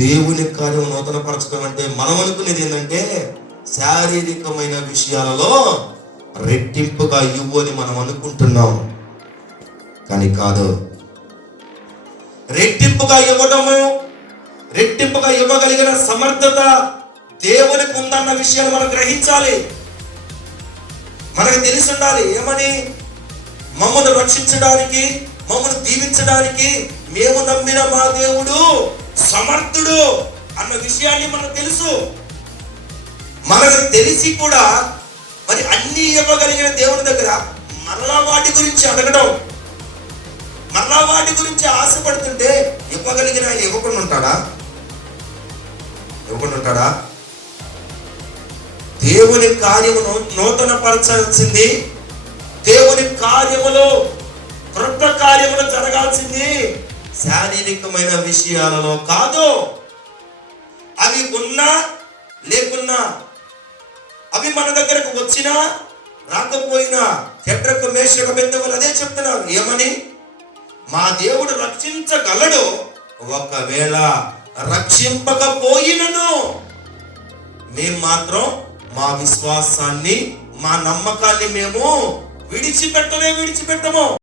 దేవుని కార్యం నూతన పరచడం అంటే మనం అనుకునేది ఏంటంటే శారీరకమైన విషయాలలో రెట్టింపుగా ఇవ్వు అని మనం అనుకుంటున్నాం, కానీ కాదు. రెట్టింపుగా ఇవ్వడము, రెట్టింపుగా ఇవ్వగలిగిన సమర్థత దేవునికి ఉందన్న విషయాన్ని మనం గ్రహించాలి. మనకు తెలిసి ఉండాలి. ఏమని? మమ్మల్ని రక్షించడానికి, మమ్మల్ని దీవించడానికి మేము నమ్మిన మా దేవుడు సమర్థుడు అన్న విషయాన్ని మనకు తెలుసు. మనకు తెలిసి కూడా మరి అన్ని ఇవ్వగలిగిన దేవుని దగ్గర మరలా వాటి గురించి అడగడం, మరలా వాటి గురించి ఆశపడుతుంటే ఇవ్వగలిగిన ఆయన ఇవ్వకుండా ఉంటాడా? ఇవ్వకుండా ఉంటాడా? దేవుని కార్యమును నూతన పరచాల్సింది, దేవుని కార్యములో క్రొత్త కార్యములు జరగాల్సింది శారీరకమైన విషయాలలో కాదు. అవి ఉన్నా లేకున్నా, అవి మన దగ్గరకు వచ్చినా రాకపోయినా షడ్రకు మేషకు అబేద్నెగోలు అదే చెప్తున్నారు. ఏమని? మా దేవుడు రక్షించగలడు, ఒకవేళ రక్షింపకపోయినను మేము మాత్రం మా విశ్వాసాన్ని, మా నమ్మకాన్ని మేము విడిచిపెట్టము.